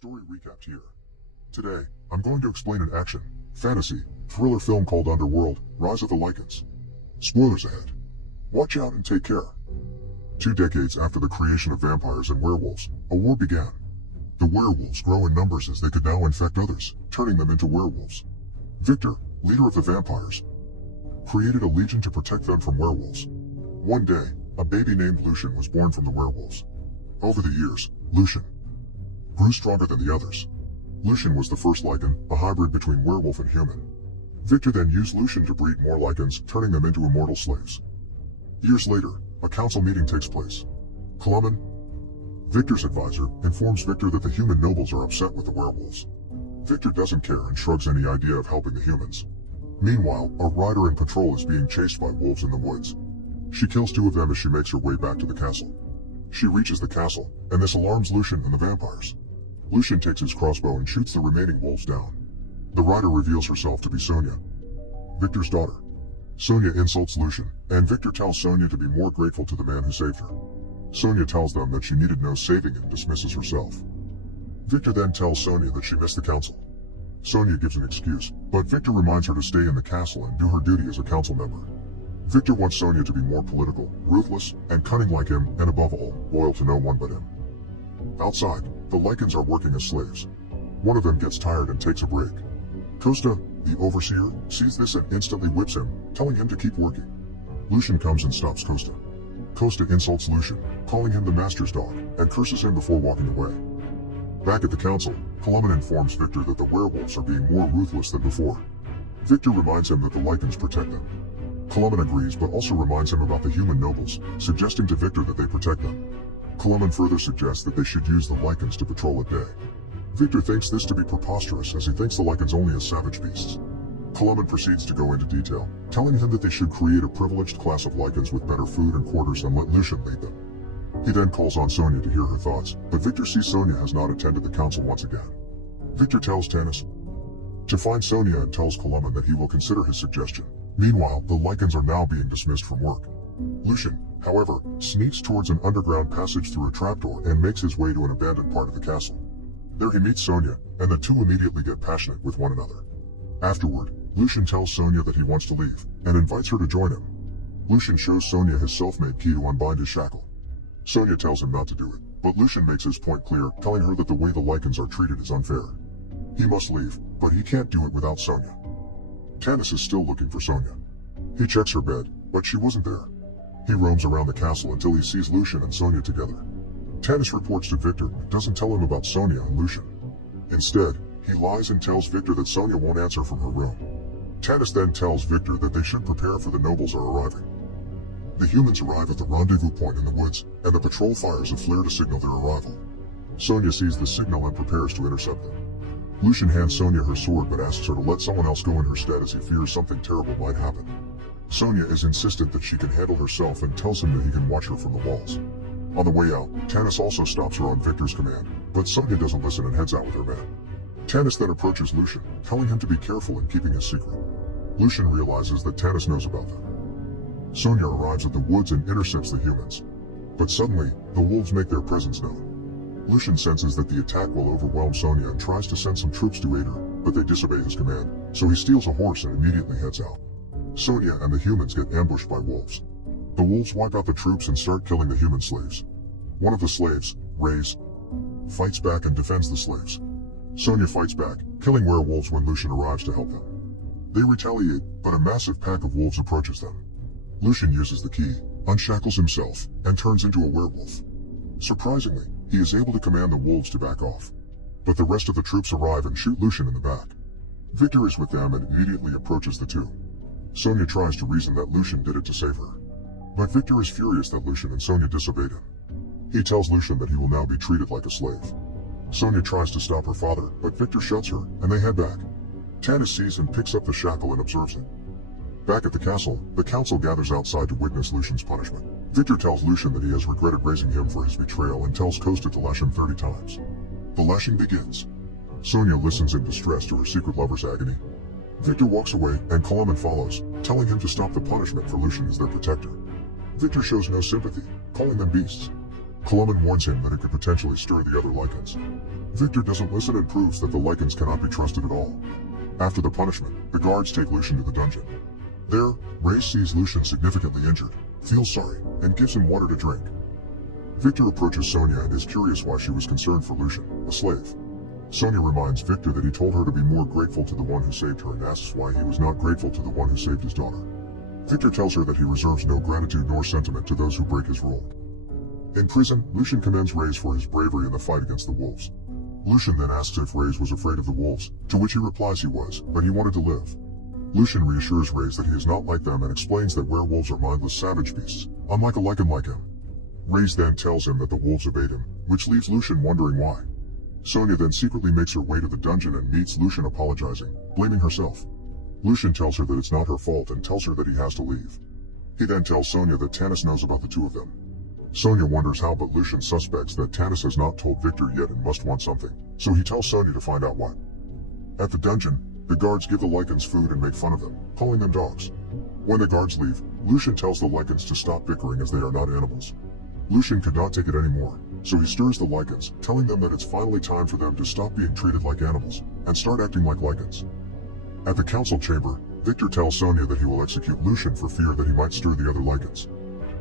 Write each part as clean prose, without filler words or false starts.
Story Recapped here. Today, I'm going to explain an action, fantasy, thriller film called Underworld, Rise of the Lycans. Spoilers ahead. Watch out and take care. 2 decades after the creation of vampires and werewolves, a war began. The werewolves grow in numbers as they could now infect others, turning them into werewolves. Viktor, leader of the vampires, created a legion to protect them from werewolves. One day, a baby named Lucian was born from the werewolves. Over the years, Lucian grew stronger than the others. Lucian was the first Lycan, a hybrid between werewolf and human. Viktor then used Lucian to breed more Lycans, turning them into immortal slaves. Years later, a council meeting takes place. Koloman, Viktor's advisor, informs Viktor that the human nobles are upset with the werewolves. Viktor doesn't care and shrugs any idea of helping the humans. Meanwhile, a rider in patrol is being chased by wolves in the woods. She kills 2 of them as she makes her way back to the castle. She reaches the castle, and this alarms Lucian and the vampires. Lucian takes his crossbow and shoots the remaining wolves down. The rider reveals herself to be Sonja, Viktor's daughter. Sonja insults Lucian, and Viktor tells Sonja to be more grateful to the man who saved her. Sonja tells them that she needed no saving and dismisses herself. Viktor then tells Sonja that she missed the council. Sonja gives an excuse, but Viktor reminds her to stay in the castle and do her duty as a council member. Viktor wants Sonja to be more political, ruthless, and cunning like him, and above all, loyal to no one but him. Outside, the Lycans are working as slaves. One of them gets tired and takes a break. Costa, the overseer, sees this and instantly whips him, telling him to keep working. Lucian comes and stops Costa. Costa insults Lucian, calling him the master's dog, and curses him before walking away. Back at the council, Koloman informs Viktor that the werewolves are being more ruthless than before. Viktor reminds him that the Lycans protect them. Koloman agrees but also reminds him about the human nobles, suggesting to Viktor that they protect them. Koloman further suggests that they should use the Lycans to patrol at day. Viktor thinks this to be preposterous as he thinks the Lycans only as savage beasts. Koloman proceeds to go into detail, telling him that they should create a privileged class of Lycans with better food and quarters and let Lucian lead them. He then calls on Sonja to hear her thoughts, but Viktor sees Sonja has not attended the council once again. Viktor tells Tanis to find Sonja and tells Koloman that he will consider his suggestion. Meanwhile, the Lycans are now being dismissed from work. Lucian, however, sneaks towards an underground passage through a trapdoor and makes his way to an abandoned part of the castle. There he meets Sonja, and the two immediately get passionate with one another. Afterward, Lucian tells Sonja that he wants to leave, and invites her to join him. Lucian shows Sonja his self-made key to unbind his shackle. Sonja tells him not to do it, but Lucian makes his point clear, telling her that the way the Lycans are treated is unfair. He must leave, but he can't do it without Sonja. Tanis is still looking for Sonja. He checks her bed, but she wasn't there. He roams around the castle until he sees Lucian and Sonja together. Tanis reports to Viktor, but doesn't tell him about Sonja and Lucian. Instead, he lies and tells Viktor that Sonja won't answer from her room. Tanis then tells Viktor that they should prepare for the nobles are arriving. The humans arrive at the rendezvous point in the woods, and the patrol fires a flare to signal their arrival. Sonja sees the signal and prepares to intercept them. Lucian hands Sonja her sword but asks her to let someone else go in her stead as he fears something terrible might happen. Sonja is insistent that she can handle herself and tells him that he can watch her from the walls. On the way out, Tanis also stops her on Viktor's command, but Sonja doesn't listen and heads out with her men. Tanis then approaches Lucian, telling him to be careful in keeping his secret. Lucian realizes that Tanis knows about them. Sonja arrives at the woods and intercepts the humans. But suddenly, the wolves make their presence known. Lucian senses that the attack will overwhelm Sonja and tries to send some troops to aid her, but they disobey his command, so he steals a horse and immediately heads out. Sonja and the humans get ambushed by wolves. The wolves wipe out the troops and start killing the human slaves. One of the slaves, Reyes, fights back and defends the slaves. Sonja fights back, killing werewolves when Lucian arrives to help them. They retaliate, but a massive pack of wolves approaches them. Lucian uses the key, unshackles himself, and turns into a werewolf. Surprisingly, he is able to command the wolves to back off. But the rest of the troops arrive and shoot Lucian in the back. Viktor is with them and immediately approaches the two. Sonja tries to reason that Lucian did it to save her. But Viktor is furious that Lucian and Sonja disobeyed him. He tells Lucian that he will now be treated like a slave. Sonja tries to stop her father, but Viktor shuts her, and they head back. Tanis sees and picks up the shackle and observes it. Back at the castle, the council gathers outside to witness Lucian's punishment. Viktor tells Lucian that he has regretted raising him for his betrayal and tells Costa to lash him 30 times. The lashing begins. Sonja listens in distress to her secret lover's agony. Viktor walks away, and Koloman follows, telling him to stop the punishment for Lucian as their protector. Viktor shows no sympathy, calling them beasts. Columbin warns him that it could potentially stir the other Lycans. Viktor doesn't listen and proves that the Lycans cannot be trusted at all. After the punishment, the guards take Lucian to the dungeon. There, Ray sees Lucian significantly injured, feels sorry, and gives him water to drink. Viktor approaches Sonja and is curious why she was concerned for Lucian, a slave. Sonja reminds Viktor that he told her to be more grateful to the one who saved her and asks why he was not grateful to the one who saved his daughter. Viktor tells her that he reserves no gratitude nor sentiment to those who break his rule. In prison, Lucian commends Reyes for his bravery in the fight against the wolves. Lucian then asks if Reyes was afraid of the wolves, to which he replies he was, but he wanted to live. Lucian reassures Reyes that he is not like them and explains that werewolves are mindless savage beasts, unlike a Lycan like him. Reyes then tells him that the wolves obeyed him, which leaves Lucian wondering why. Sonja then secretly makes her way to the dungeon and meets Lucian apologizing, blaming herself. Lucian tells her that it's not her fault and tells her that he has to leave. He then tells Sonja that Tanis knows about the two of them. Sonja wonders how, but Lucian suspects that Tanis has not told Viktor yet and must want something, so he tells Sonja to find out what. At the dungeon, the guards give the Lycans food and make fun of them, calling them dogs. When the guards leave, Lucian tells the Lycans to stop bickering as they are not animals. Lucian could not take it anymore, so he stirs the Lycans, telling them that it's finally time for them to stop being treated like animals, and start acting like Lycans. At the council chamber, Viktor tells Sonja that he will execute Lucian for fear that he might stir the other Lycans.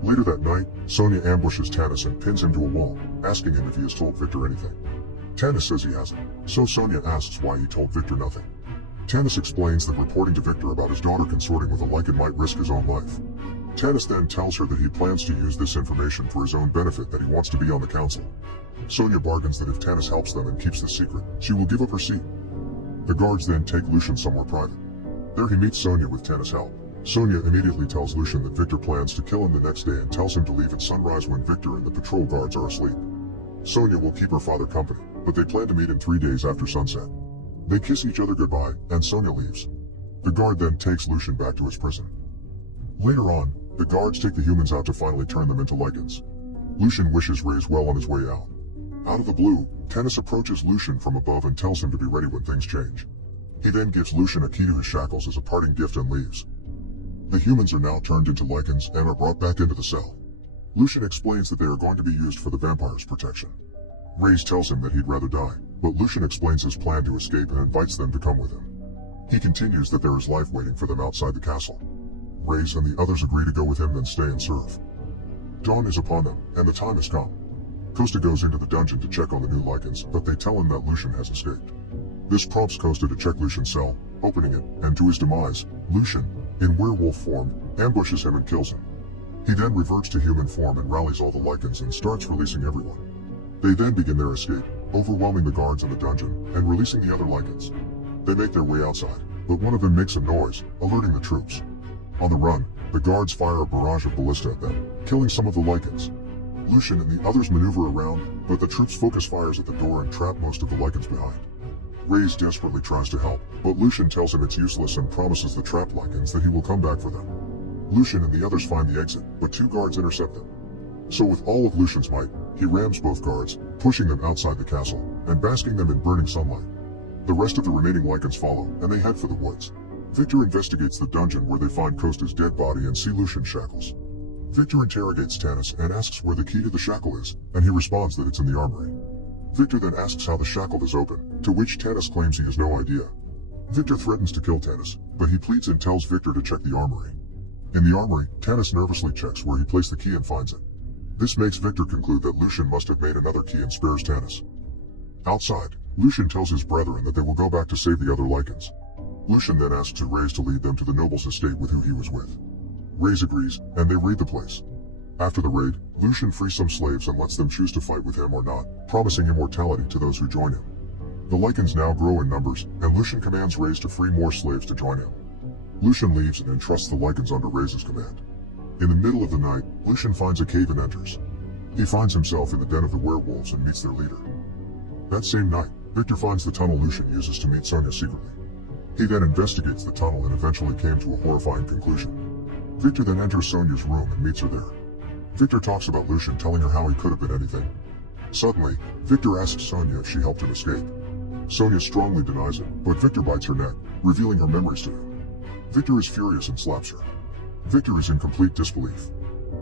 Later that night, Sonja ambushes Tanis and pins him to a wall, asking him if he has told Viktor anything. Tanis says he hasn't, so Sonja asks why he told Viktor nothing. Tanis explains that reporting to Viktor about his daughter consorting with a Lycan might risk his own life. Tanis then tells her that he plans to use this information for his own benefit, that he wants to be on the council. Sonja bargains that if Tanis helps them and keeps the secret, she will give up her seat. The guards then take Lucian somewhere private. There he meets Sonja with Tanis' help. Sonja immediately tells Lucian that Viktor plans to kill him the next day and tells him to leave at sunrise when Viktor and the patrol guards are asleep. Sonja will keep her father company, but they plan to meet in 3 days after sunset. They kiss each other goodbye, and Sonja leaves. The guard then takes Lucian back to his prison. Later on, the guards take the humans out to finally turn them into Lycans. Lucian wishes Reyes well on his way out. Out of the blue, Tanis approaches Lucian from above and tells him to be ready when things change. He then gives Lucian a key to his shackles as a parting gift and leaves. The humans are now turned into Lycans and are brought back into the cell. Lucian explains that they are going to be used for the vampire's protection. Reyes tells him that he'd rather die, but Lucian explains his plan to escape and invites them to come with him. He continues that there is life waiting for them outside the castle. Reyes and the others agree to go with him, then stay and serve. Dawn is upon them, and the time has come. Costa goes into the dungeon to check on the new Lycans, but they tell him that Lucian has escaped. This prompts Costa to check Lucian's cell, opening it, and to his demise, Lucian, in werewolf form, ambushes him and kills him. He then reverts to human form and rallies all the Lycans and starts releasing everyone. They then begin their escape, overwhelming the guards in the dungeon, and releasing the other Lycans. They make their way outside, but one of them makes a noise, alerting the troops. On the run, the guards fire a barrage of ballista at them, killing some of the Lycans. Lucian and the others maneuver around, but the troops focus fires at the door and trap most of the Lycans behind. Reyes desperately tries to help, but Lucian tells him it's useless and promises the trapped Lycans that he will come back for them. Lucian and the others find the exit, but 2 guards intercept them. So with all of Lucian's might, he rams both guards, pushing them outside the castle, and basking them in burning sunlight. The rest of the remaining Lycans follow, and they head for the woods. Viktor investigates the dungeon where they find Costa's dead body and see Lucian's shackles. Viktor interrogates Tanis and asks where the key to the shackle is, and he responds that it's in the armory. Viktor then asks how the shackle is open, to which Tanis claims he has no idea. Viktor threatens to kill Tanis, but he pleads and tells Viktor to check the armory. In the armory, Tanis nervously checks where he placed the key and finds it. This makes Viktor conclude that Lucian must have made another key and spares Tanis. Outside, Lucian tells his brethren that they will go back to save the other Lycans. Lucian then asks Reyes to lead them to the noble's estate with who he was with. Reyes agrees, and they raid the place. After the raid, Lucian frees some slaves and lets them choose to fight with him or not, promising immortality to those who join him. The Lycans now grow in numbers, and Lucian commands Reyes to free more slaves to join him. Lucian leaves and entrusts the Lycans under Reyes' command. In the middle of the night, Lucian finds a cave and enters. He finds himself in the den of the werewolves and meets their leader. That same night, Viktor finds the tunnel Lucian uses to meet Sonja secretly. He then investigates the tunnel and eventually came to a horrifying conclusion. Viktor then enters Sonja's room and meets her there. Viktor talks about Lucian, telling her how he could have been anything. Suddenly, Viktor asks Sonja if she helped him escape. Sonja strongly denies it, but Viktor bites her neck, revealing her memories to him. Viktor is furious and slaps her. Viktor is in complete disbelief.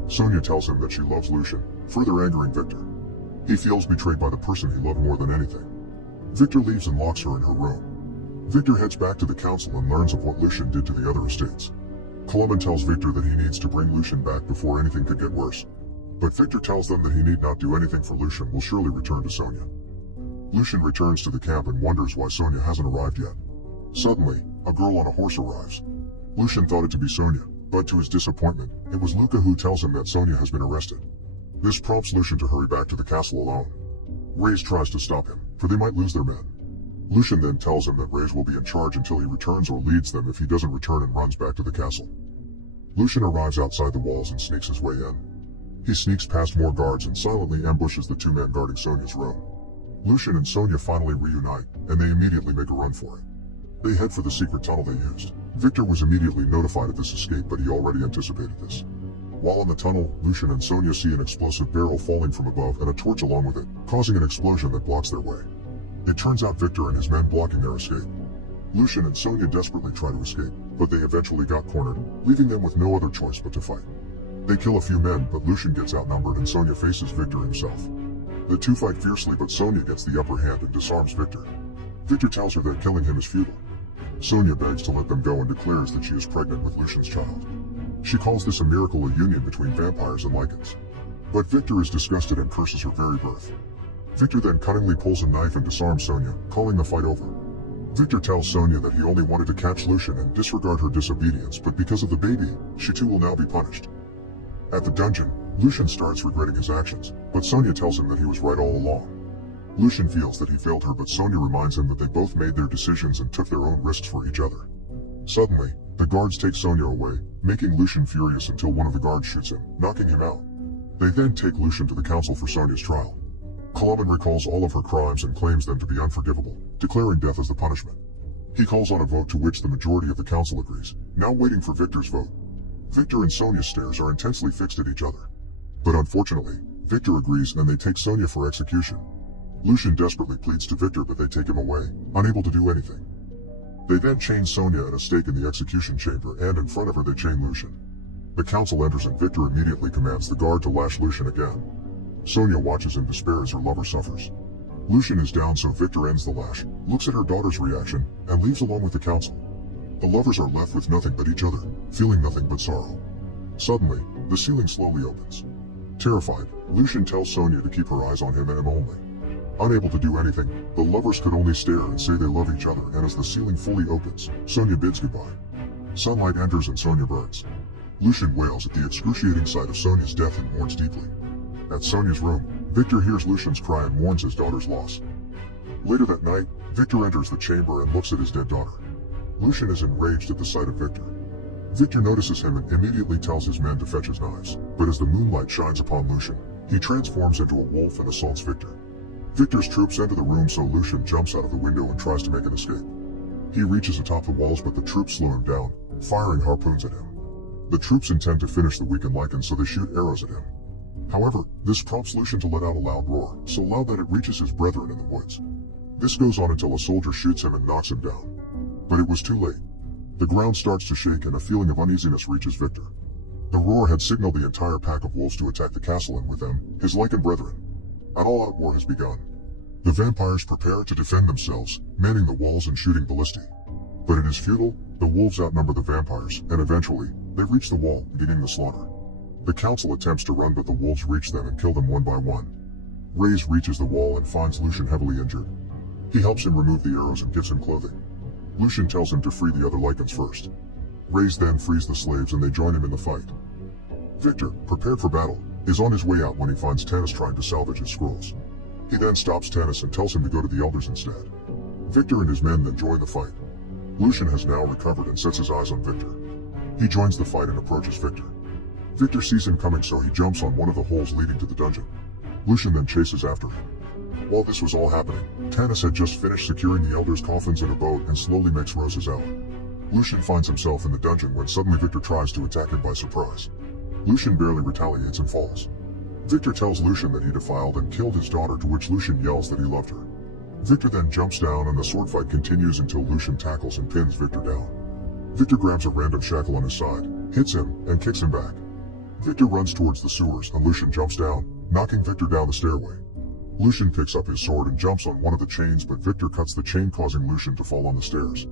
Sonja tells him that she loves Lucian, further angering Viktor. He feels betrayed by the person he loved more than anything. Viktor leaves and locks her in her room. Viktor heads back to the council and learns of what Lucian did to the other estates. Columbin tells Viktor that he needs to bring Lucian back before anything could get worse. But Viktor tells them that he need not do anything, for Lucian will surely return to Sonja. Lucian returns to the camp and wonders why Sonja hasn't arrived yet. Suddenly, a girl on a horse arrives. Lucian thought it to be Sonja, but to his disappointment, it was Luca who tells him that Sonja has been arrested. This prompts Lucian to hurry back to the castle alone. Reyes tries to stop him, for they might lose their men. Lucian then tells him that Reyes will be in charge until he returns or leads them if he doesn't return, and runs back to the castle. Lucian arrives outside the walls and sneaks his way in. He sneaks past more guards and silently ambushes the two men guarding Sonja's room. Lucian and Sonja finally reunite, and they immediately make a run for it. They head for the secret tunnel they used. Viktor was immediately notified of this escape, but he already anticipated this. While in the tunnel, Lucian and Sonja see an explosive barrel falling from above and a torch along with it, causing an explosion that blocks their way. It turns out Viktor and his men blocking their escape. Lucian and Sonja desperately try to escape, but they eventually got cornered, leaving them with no other choice but to fight. They kill a few men, but Lucian gets outnumbered and Sonja faces Viktor himself. The two fight fiercely, but Sonja gets the upper hand and disarms Viktor. Viktor tells her that killing him is futile. Sonja begs to let them go and declares that she is pregnant with Lucian's child. She calls this a miracle, a union between vampires and Lycans. But Viktor is disgusted and curses her very birth. Viktor then cunningly pulls a knife and disarms Sonja, calling the fight over. Viktor tells Sonja that he only wanted to catch Lucian and disregard her disobedience, but because of the baby, she too will now be punished. At the dungeon, Lucian starts regretting his actions, but Sonja tells him that he was right all along. Lucian feels that he failed her, but Sonja reminds him that they both made their decisions and took their own risks for each other. Suddenly, the guards take Sonja away, making Lucian furious until one of the guards shoots him, knocking him out. They then take Lucian to the council for Sonja's trial. Columbin recalls all of her crimes and claims them to be unforgivable, declaring death as the punishment. He calls on a vote to which the majority of the council agrees, now waiting for Viktor's vote. Viktor and Sonja's stares are intensely fixed at each other. But unfortunately, Viktor agrees and they take Sonja for execution. Lucian desperately pleads to Viktor, but they take him away, unable to do anything. They then chain Sonja at a stake in the execution chamber, and in front of her they chain Lucian. The council enters and Viktor immediately commands the guard to lash Lucian again. Sonja watches in despair as her lover suffers. Lucian is down, so Viktor ends the lash, looks at her daughter's reaction, and leaves along with the council. The lovers are left with nothing but each other, feeling nothing but sorrow. Suddenly, the ceiling slowly opens. Terrified, Lucian tells Sonja to keep her eyes on him and him only. Unable to do anything, the lovers could only stare and say they love each other, and as the ceiling fully opens, Sonja bids goodbye. Sunlight enters and Sonja burns. Lucian wails at the excruciating sight of Sonja's death and mourns deeply. At Sonja's room, Viktor hears Lucian's cry and mourns his daughter's loss. Later that night, Viktor enters the chamber and looks at his dead daughter. Lucian is enraged at the sight of Viktor. Viktor notices him and immediately tells his men to fetch his knives, but as the moonlight shines upon Lucian, he transforms into a wolf and assaults Viktor. Viktor's troops enter the room, so Lucian jumps out of the window and tries to make an escape. He reaches atop the walls, but the troops slow him down, firing harpoons at him. The troops intend to finish the weakened Lycan, so they shoot arrows at him. However, this prompts Lucian to let out a loud roar, so loud that it reaches his brethren in the woods. This goes on until a soldier shoots him and knocks him down. But it was too late. The ground starts to shake and a feeling of uneasiness reaches Viktor. The roar had signaled the entire pack of wolves to attack the castle, and with them, his Lycan brethren. An all-out war has begun. The vampires prepare to defend themselves, manning the walls and shooting ballistae. But it is futile. The wolves outnumber the vampires, and eventually, they reach the wall, beginning the slaughter. The council attempts to run, but the wolves reach them and kill them one by one. Reyes reaches the wall and finds Lucian heavily injured. He helps him remove the arrows and gives him clothing. Lucian tells him to free the other Lycans first. Reyes then frees the slaves and they join him in the fight. Viktor, prepared for battle, is on his way out when he finds Tanis trying to salvage his scrolls. He then stops Tanis and tells him to go to the elders instead. Viktor and his men then join the fight. Lucian has now recovered and sets his eyes on Viktor. He joins the fight and approaches Viktor. Viktor sees him coming, so he jumps on one of the holes leading to the dungeon. Lucian then chases after him. While this was all happening, Tanis had just finished securing the elders' coffins in a boat and slowly makes roses out. Lucian finds himself in the dungeon when suddenly Viktor tries to attack him by surprise. Lucian barely retaliates and falls. Viktor tells Lucian that he defiled and killed his daughter, to which Lucian yells that he loved her. Viktor then jumps down and the sword fight continues until Lucian tackles and pins Viktor down. Viktor grabs a random shackle on his side, hits him, and kicks him back. Viktor runs towards the sewers and Lucian jumps down, knocking Viktor down the stairway. Lucian picks up his sword and jumps on one of the chains, but Viktor cuts the chain, causing Lucian to fall on the stairs.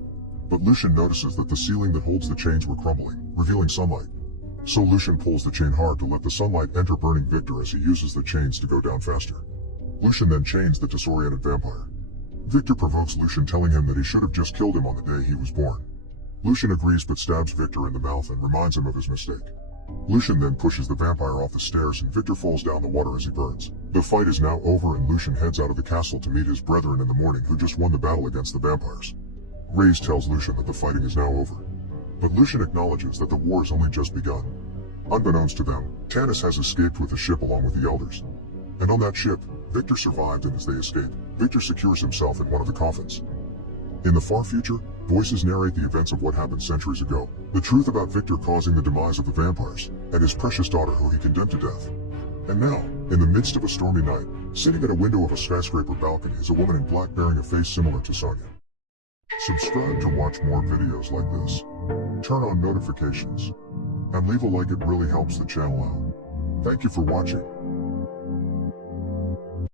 But Lucian notices that the ceiling that holds the chains were crumbling, revealing sunlight. So Lucian pulls the chain hard to let the sunlight enter, burning Viktor as he uses the chains to go down faster. Lucian then chains the disoriented vampire. Viktor provokes Lucian, telling him that he should have just killed him on the day he was born. Lucian agrees but stabs Viktor in the mouth and reminds him of his mistake. Lucian then pushes the vampire off the stairs and Viktor falls down the water as he burns. The fight is now over and Lucian heads out of the castle to meet his brethren in the morning who just won the battle against the vampires. Reyes tells Lucian that the fighting is now over. But Lucian acknowledges that the war has only just begun. Unbeknownst to them, Tanis has escaped with a ship along with the elders. And on that ship, Viktor survived, and as they escape, Viktor secures himself in one of the coffins. In the far future, voices narrate the events of what happened centuries ago, the truth about Viktor causing the demise of the vampires, and his precious daughter who he condemned to death. And now, in the midst of a stormy night, sitting at a window of a skyscraper balcony is a woman in black bearing a face similar to Sonja. Subscribe to watch more videos like this. Turn on notifications. And leave a like, it really helps the channel out. Thank you for watching.